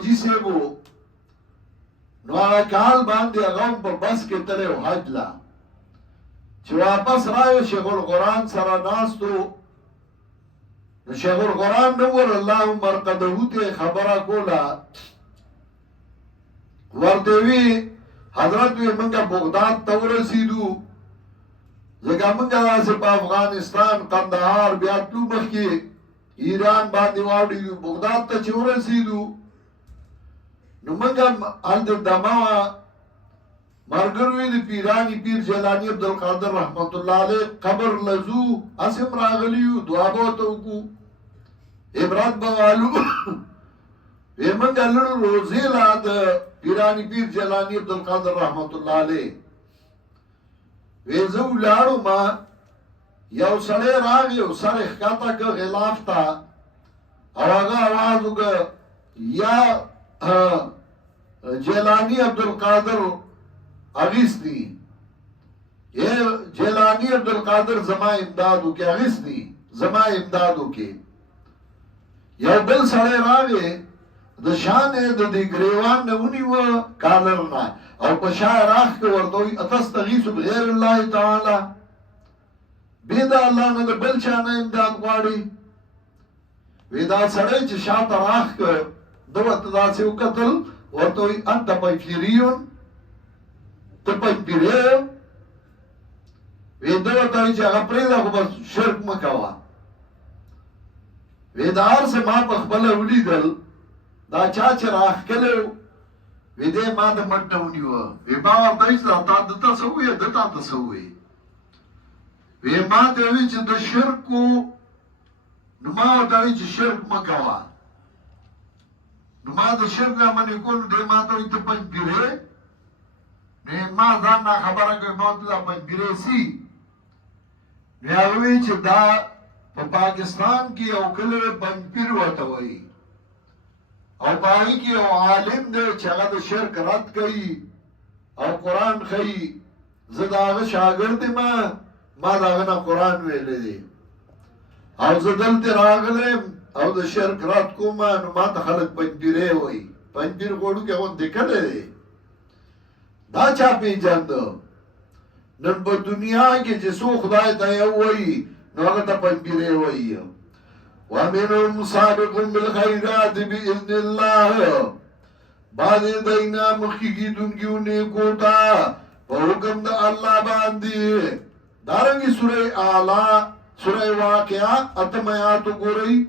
فوجي صاحب و نو هغه کال باندې هغه هم په بس کې تللی و حج لا چې واپس راغی شیخ القرآن سره ناست و نو شیخ القرآن نور اللهم ارقده ته خبره کوله ورته وی حضرت وی منگا بغداد تا ورسیدو زکا منگا داسه پا افغانستان قندهار بیاتلو مخی ایران باندې واوڑیدو بغداد تا چه ورسیدو نو منگا حل دماوا مرگروی دی پیرانی پیر جیلانی عبدالقادر رحمت اللہ علیہ قبر لزو اسم راغلیو دعا توکو عبرت بوالو وی منگا لڑو روزی لاد پیرانی پیر جیلانی عبدالقادر رحمت اللہ علیہ ویزو لارو ما یو سڑے راگیو سر اخکاتا که غلاف تا او آگا آوازو که یا جیلانی عبدالقادر اغیسنی یہ جیلانی عبدالقادر زما امدادو کے اغیسنی زما امدادو کے یو بل سڑے راگے د شان د دی گریوان نونی و کالرنا او پشای راخ که وردوی اتستغیثو بغیر اللہ تعالی بیدا اللہ نا د بل چانا امداد گواری ویدا سڑے چه شاعت راخ که دوت دا سیو قتل وردوی انتا پیفیریون تا پیفیریون ویدا دوی چه اگا پریدا خو بس شرک مکوا ویدا عرص ما پخبل اولی دل دا چاچ راخ کلو وی دے ما دا مٹ نونیو وی ما وردائیس دا تا دتا سوئی دتا تا سوئی وی ما دوی چه دا شرکو نو ما وردائیس چه شرک مکوا نو ما دا شرک نمانی کن دے ما دوی تا پنج گره نو ما دان نا خبره کوئی ما دا پنج گره سی نو اوی چه دا پا پاکستان کی او کلو پنج پیر وطوئی او باقی کی او عالم دے چگہ دا شرک رد کئی او قرآن خئی زد آغا شاگرد ما دا آغا قرآن ویلے دے او زدل تی راغلیم او دا شرک رد کو نو ما تا خلق پنجبیرے ہوئی پنجبیر گوڑو کیا وہ دکھلے دے دا چا پی جاند نن با دنیا کی جسو خدای تا یو ہوئی نو آغا تا پنجبیرے ہوئی وَمِنْهُمْ سَابِقٌ بِالْخَيْرَاتِ بِإِذْنِ اللَّهِ بعد دینا مخی کی دنگیوں نے کوتا پا حکم دا اللہ باندی دارنگی سورہ آلہ سورہ واقعہ اتم آیاتو گو رہی